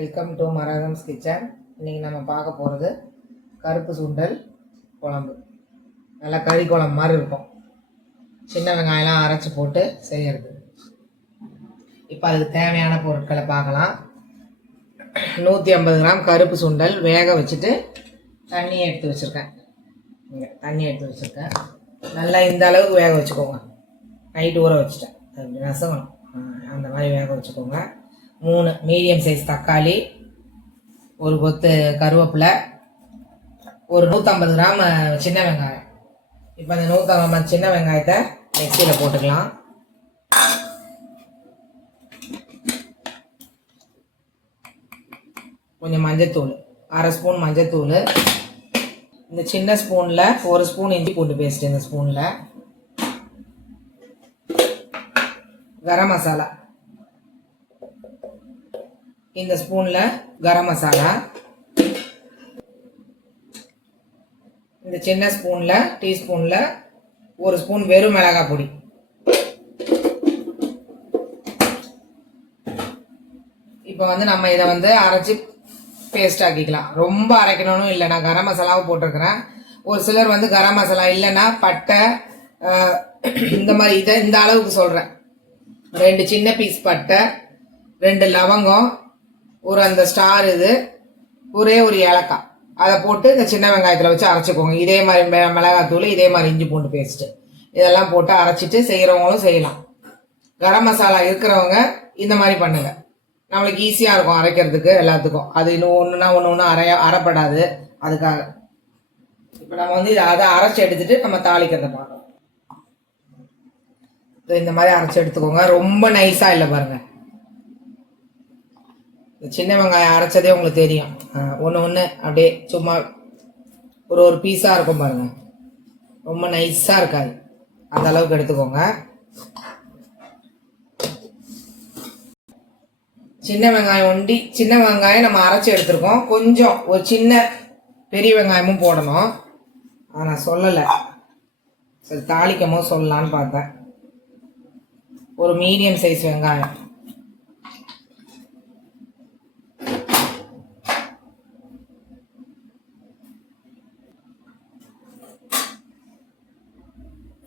Welcome to மரகம்ஸ் kitchen. இன்றைக்கி நம்ம பார்க்க போகிறது கருப்பு சுண்டல் குழம்பு. நல்லா கறி குழம்பு மாதிரி இருக்கும். சின்ன வெங்காயம்லாம் அரைச்சி போட்டு செய்கிறது. இப்போ அதுக்கு தேவையான பொருட்களை பார்க்கலாம். 150 கிராம் கருப்பு சுண்டல் வேக வச்சுட்டு தண்ணியை எடுத்து வச்சுருக்கேன். தண்ணி எடுத்து வச்சுருக்கேன். நல்லா இந்த அளவுக்கு வேக வச்சுக்கோங்க. நைட்டு ஊற வச்சுட்டேன், அது நசங்கணும். அந்த மாதிரி வேக வச்சுக்கோங்க. 3 மீடியம் சைஸ் தக்காளி, ஒரு கொத்து கருவேப்பிலை, ஒரு 150 கிராம் சின்ன வெங்காயம். இப்போ அந்த 150 சின்ன வெங்காயத்தை மிக்சியில் போட்டுக்கலாம். கொஞ்சம் மஞ்சத்தூள், 1/2 ஸ்பூன் மஞ்சத்தூள். இந்த சின்ன ஸ்பூனில் 1 ஸ்பூன் இஞ்சி பூண்டு பேஸ்ட். இந்த ஸ்பூனில் கரம் மசாலா, இந்த ஸ்பூனில் கரம் மசாலா. இந்த சின்ன ஸ்பூனில் டீஸ்பூனில் 1 ஸ்பூன் வெறும் மிளகாய் பொடி. இப்போ நம்ம இதை அரைச்சி பேஸ்ட் ஆக்கிக்கலாம். ரொம்ப அரைக்கணும்னு இல்லை, நான் கரம் மசாலாவும் போட்டிருக்கிறேன். ஒரு சிலர் கரம் மசாலா இல்லைன்னா பட்டை, இந்த மாதிரி இந்த அளவுக்கு சொல்கிறேன். 2 சின்ன பீஸ் பட்டை, 2 லவங்கம், ஒரு அந்த ஸ்டார், இது ஒரே ஒரு ஏலக்காய், அதை போட்டு இந்த சின்ன வெங்காயத்தில் வச்சு அரைச்சிக்கோங்க. இதே மாதிரி மிளகாத்தூள், இதே மாதிரி இஞ்சி பூண்டு பேஸ்ட்டு, இதெல்லாம் போட்டு அரைச்சிட்டு செய்கிறவங்களும் செய்யலாம். கரம் மசாலா இருக்கிறவங்க இந்த மாதிரி பண்ணுங்கள். நம்மளுக்கு ஈஸியாக இருக்கும் அரைக்கிறதுக்கு எல்லாத்துக்கும். அது இன்னும் ஒன்று அரைப்படாது. அதுக்காக இப்போ நம்ம அதை அரைச்சி எடுத்துகிட்டு நம்ம தாளிக்கிறத பார்க்கலாம். இந்த மாதிரி அரைச்சி எடுத்துக்கோங்க. ரொம்ப நைஸாக இல்லை பாருங்கள். சின்ன வெங்காயம் அரைச்சதே உங்களுக்கு தெரியும். ஒன்று அப்படியே சும்மா ஒரு பீஸாக இருக்கும் பாருங்கள். ரொம்ப நைஸாக இருக்காது. அந்த அளவுக்கு எடுத்துக்கோங்க. சின்ன வெங்காயம் நம்ம அரைச்சி எடுத்துருக்கோம். கொஞ்சம் ஒரு சின்ன பெரிய வெங்காயமும் போடணும். நான் சொல்லலை, சரி தாளிக்கமோ சொல்லலான்னு பார்த்தேன். ஒரு மீடியம் சைஸ் வெங்காயம்.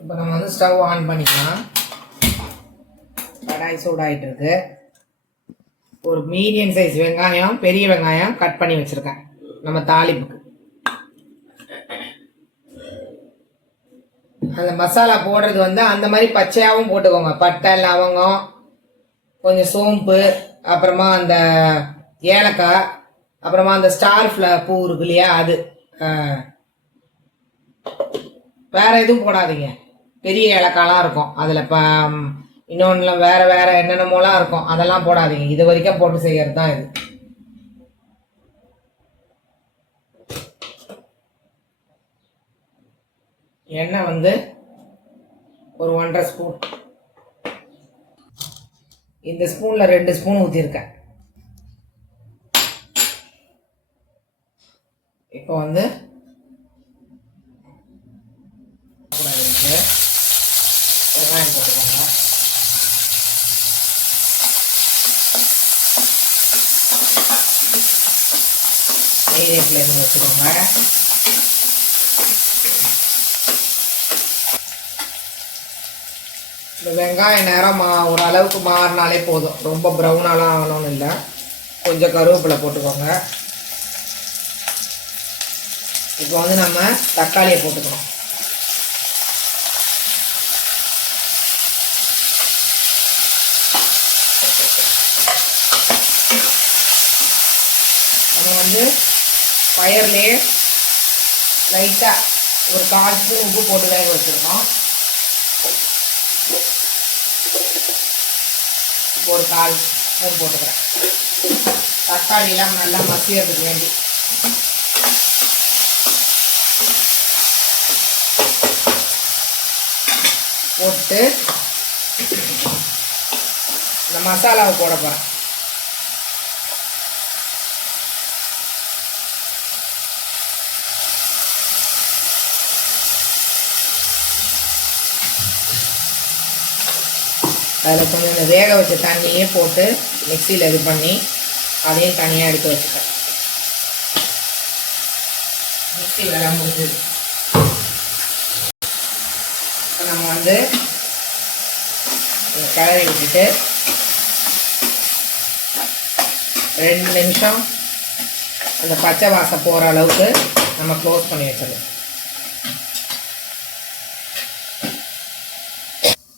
இப்போ நம்ம ஸ்டவ் ஆன் பண்ணிக்கலாம். கடாய் சூடாகிட்டு இருக்கு. ஒரு மீடியம் சைஸ் வெங்காயம், பெரிய வெங்காயம் கட் பண்ணி வச்சுருக்கேன் நம்ம தாளிப்புக்கு. அந்த மசாலா போடுறது அந்த மாதிரி பச்சையாகவும் போட்டுக்கோங்க. பட்டை, லவங்கம், கொஞ்சம் சோம்பு, அப்புறமா அந்த ஏலக்காய், அப்புறமா அந்த ஸ்டார் பூ இருக்கு இல்லையா, அது. வேறு எதுவும் போடாதீங்க. பெரிய ஏலக்காய்லாம் இருக்கும் அதில். இப்போ இன்னொன்றுல வேறு என்னென்னமோலாம் இருக்கும், அதெல்லாம் போடாதீங்க. இது வரைக்கும் போட்டு செய்கிறது தான் இது. எண்ணெய் ஒரு 1.5 ஸ்பூன். இந்த ஸ்பூனில் 2 ஸ்பூன் ஊற்றிருக்கேன். இப்போ வெங்காயம் போட்டுக்கோங்க. மீடியம் ஃப்ளேமில் வச்சுக்கோங்க. இந்த வெங்காயம் நேரம் ஓரளவுக்கு மாறினாலே போதும். ரொம்ப ப்ரௌனாலாம் ஆகணும்னு இல்லை. கொஞ்சம் கருவேப்பிலை போட்டுக்கோங்க. இப்போ நம்ம தக்காளியை போட்டுக்கணும். நம்ம ஃபயர்லேயே லைட்டாக ஒரு 1/4 ஸ்பூன் உப்பு போட்டு வேக வச்சுருக்கோம். இப்போ ஒரு 1/4 ஸ்பூன் போட்டுக்கிறேன். தக்காளியெல்லாம் நல்லா மசியறதுக்கு வேண்டி. போட்டு இந்த மசாலாவை போட போகிறேன். அதில் கொஞ்சம் வேக வச்ச தண்ணியே போட்டு மிக்சியில் இது பண்ணி அதையும் தனியாக எடுத்து வச்சுட்டேன். மிக்ஸி வேலை முடிஞ்சது. இப்போ நம்ம வந்து கிளறி விட்டுட்டு 2 நிமிஷம் அந்த பச்சை வாசம் போகிற அளவுக்கு நம்ம க்ளோஸ் பண்ணி வச்சிடலாம்.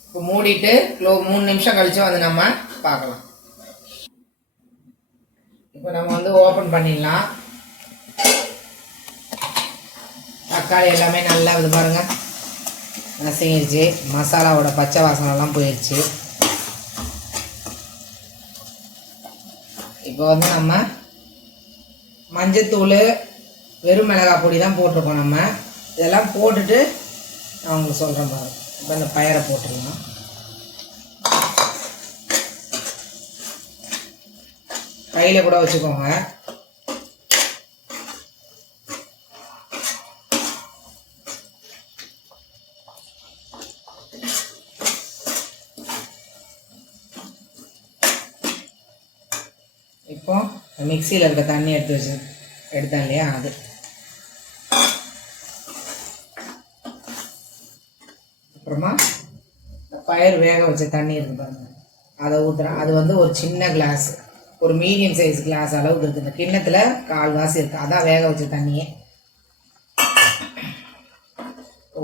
இப்போ மூடிட்டு 3 நிமிஷம் கழித்து வந்து நம்ம பார்க்கலாம். இப்போ நம்ம வந்து ஓப்பன் பண்ணிடலாம். தக்காளி எல்லாமே நல்லா இது பாருங்கள் நசுங்கிடுச்சு. மசாலாவோட பச்சை வாசனெல்லாம் போயிடுச்சு. இப்போ வந்து நம்ம மஞ்சத்தூள் வெறும் மிளகாய் பொடி தான் போட்டிருக்கோம். நம்ம இதெல்லாம் போட்டுட்டு நான் உங்களுக்கு சொல்கிறேன் பாருங்கள். இப்போ இந்த பயரை போட்டுருலாம். கையில் கூட வச்சுக்கோங்க. இப்போ மிக்சியில் இருக்க தண்ணி எடுத்தேன் இல்லையா, அது அப்புறமா பயிர் வேக வச்ச தண்ணி இருக்குது பாருங்கள், அதை ஊற்றுறேன். அது வந்து ஒரு சின்ன கிளாஸ், ஒரு மீடியம் சைஸ் கிளாஸ் அளவுக்கு இருக்குது. இந்த கிண்ணத்தில் 1/4 கிளாஸ் இருக்குது. அதான் வேக வச்ச தண்ணியே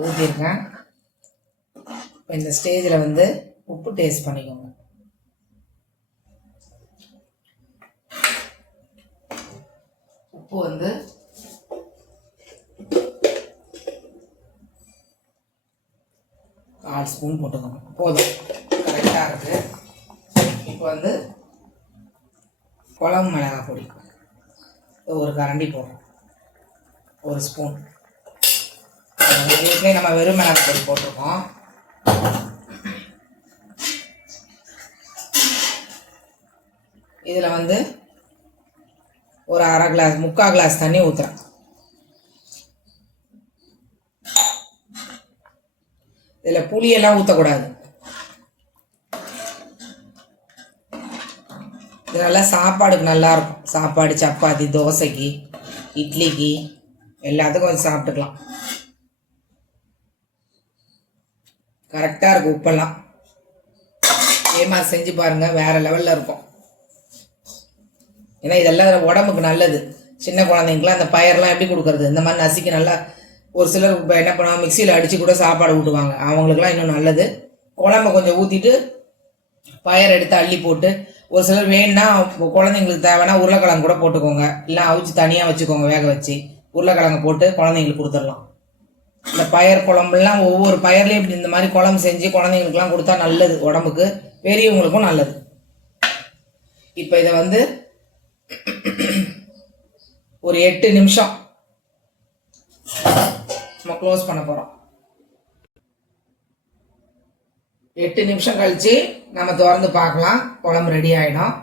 ஊற்றிருக்கேன். இப்போ இந்த ஸ்டேஜில் வந்து உப்பு டேஸ்ட் பண்ணிக்கோங்க. உப்பு வந்து கால் ஸ்பூன் போட்டுக்கோங்க, போதும், கரெக்டாக இருக்குது. இப்போ வந்து குழம்பு மிளகாய் பொடி ஒரு கரண்டி போடுறோம், 1 ஸ்பூன். ஏற்கனவே நம்ம வெறும் மிளகாய் பொடி போட்டிருக்கோம். இதில் வந்து ஒரு 1/2 கிளாஸ் 3/4 கிளாஸ் தண்ணி ஊற்றுறேன். இதில் புளியெல்லாம் ஊற்றக்கூடாது. இது நல்லா சாப்பாடுக்கு நல்லாயிருக்கும். சாப்பாடு, சப்பாத்தி, தோசைக்கு, இட்லிக்கு எல்லாத்துக்கும் கொஞ்சம் சாப்பிட்டுக்கலாம். கரெக்டாக இருக்கும் உப்பெல்லாம். இதே மாதிரி செஞ்சு பாருங்கள், வேறு லெவலில் இருக்கும். ஏன்னா இதெல்லாம் உடம்புக்கு நல்லது. சின்ன குழந்தைங்களாம் அந்த பயரெலாம் எப்படி கொடுக்குறது, இந்த மாதிரி நசுக்கி நல்லா, ஒரு சிலர் இப்போ என்ன பண்ணுவாங்க, மிக்சியில் அடித்து கூட சாப்பாடு ஊட்டுவாங்க. அவங்களுக்குலாம் இன்னும் நல்லது. குழம்பை கொஞ்சம் ஊற்றிட்டு பயர் எடுத்து அள்ளி போட்டு, ஒரு சிலர் வேணுன்னா குழந்தைங்களுக்கு தேவைன்னா உருளைக்கிழங்கு கூட போட்டுக்கோங்க, இல்லை அவிச்சு தனியாக வச்சுக்கோங்க, வேக வச்சு உருளைக்கிழங்கு போட்டு குழந்தைங்களுக்கு கொடுத்துடலாம். இந்த பயர் குழம்புலாம் ஒவ்வொரு பயர்லேயும் இப்படி இந்த மாதிரி குழம்பு செஞ்சு குழந்தைங்களுக்குலாம் கொடுத்தா நல்லது, உடம்புக்கு, பெரியவங்களுக்கும் நல்லது. இப்போ இதை வந்து ஒரு 8 நிமிஷம் நம்ம க்ளோஸ் பண்ண போகிறோம். 8 நிமிஷம் கழித்து நம்ம திறந்து பார்க்கலாம். குழம்பு ரெடி ஆகிடும்.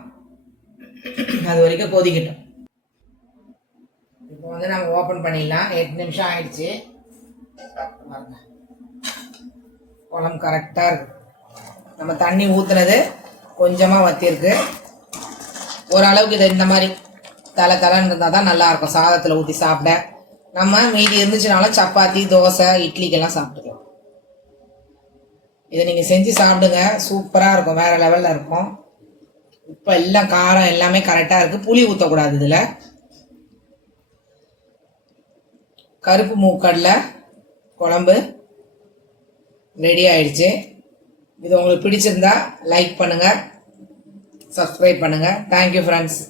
அது வரைக்கும் கொதிக்கட்டும். இப்போ வந்து நம்ம ஓப்பன் பண்ணிடலாம். 8 நிமிஷம் ஆயிடுச்சு. குழம்பு கரெக்டாக இருக்கு. நம்ம தண்ணி ஊற்றுனது கொஞ்சமாக வற்றிருக்கு. ஓரளவுக்கு இதை இந்த மாதிரி தலைன்னு இருந்தால் தான் நல்லாயிருக்கும் சாதத்தில் ஊற்றி சாப்பிட. நம்ம மீதி இருந்துச்சுனாலும் சப்பாத்தி, தோசை, இட்லிக்கெல்லாம் சாப்பிட்டுக்கலாம். இதை நீங்கள் செஞ்சு சாப்பிடுங்க, சூப்பராக இருக்கும், வேறு லெவலில் இருக்கும். இப்போ எல்லாம் காரம் எல்லாமே கரெக்டாக இருக்குது. புளி ஊற்றக்கூடாது. இதில் கருப்பு மூக்கடலை குழம்பு ரெடி ஆயிடுச்சு. இது உங்களுக்கு பிடிச்சிருந்தா லைக் பண்ணுங்கள், சப்ஸ்கிரைப் பண்ணுங்கள். Thank you friends.